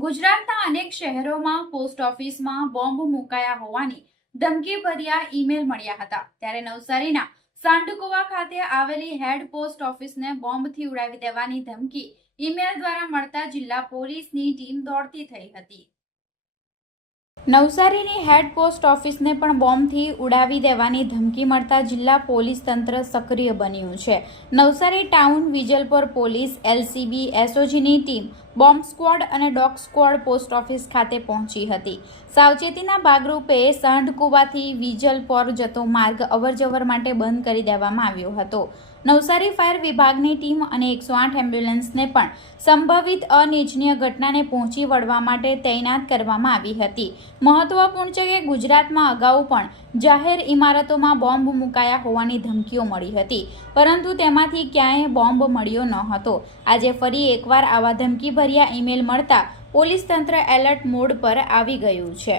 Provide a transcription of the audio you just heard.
ગુજરાતના અનેક શહેરોમાં પોસ્ટ ઓફિસમાં બોમ્બ મુકાયા હોવાની ધમકીભર્યા ઈમેલ મળ્યા હતા। ત્યારે નવસારીના સાંઢકુવા ખાતે આવેલી હેડ પોસ્ટ ઓફિસને બોમ્બથી ઉડાવી દેવાની ધમકી ઈમેલ દ્વારા મળતા જિલ્લા પોલીસની ટીમ દોડતી થઈ હતી। નવસારીની હેડ પોસ્ટ ઓફિસને પણ બોમ્બથી ઉડાવી દેવાની ધમકી મળતા જિલ્લા પોલીસ તંત્ર સક્રિય બન્યું છે। Navsari town Vijalpor police, LCB, એસઓજીની ટીમ, બોમ્બ સ્ક્વોડ અને ડોગ સ્ક્વોડ પોસ્ટ ઓફિસ ખાતે પહોંચી હતી। સાવચેતીના ભાગરૂપે સાંઢકુવાથી વિજલપોર જતો માર્ગ અવરજવર માટે બંધ કરી દેવામાં આવ્યો હતો। નવસારી ફાયર વિભાગની ટીમ અને 108 એમ્બ્યુલન્સને પણ સંભવિત અનિચ્છનીય ઘટનાને પહોંચી વળવા માટે તૈનાત કરવામાં આવી હતી। મહત્વપૂર્ણ છે કે ગુજરાતમાં અગાઉ પણ જાહેર ઇમારતોમાં બોમ્બ મુકાયા હોવાની ધમકીઓ મળી હતી, પરંતુ તેમાંથી ક્યાંય બોમ્બ મળ્યો ન હતો। આજે ફરી એકવાર આવા ધમકીભર્યા ઈમેલ મળતા પોલીસ તંત્ર એલર્ટ મોડ પર આવી ગયું છે।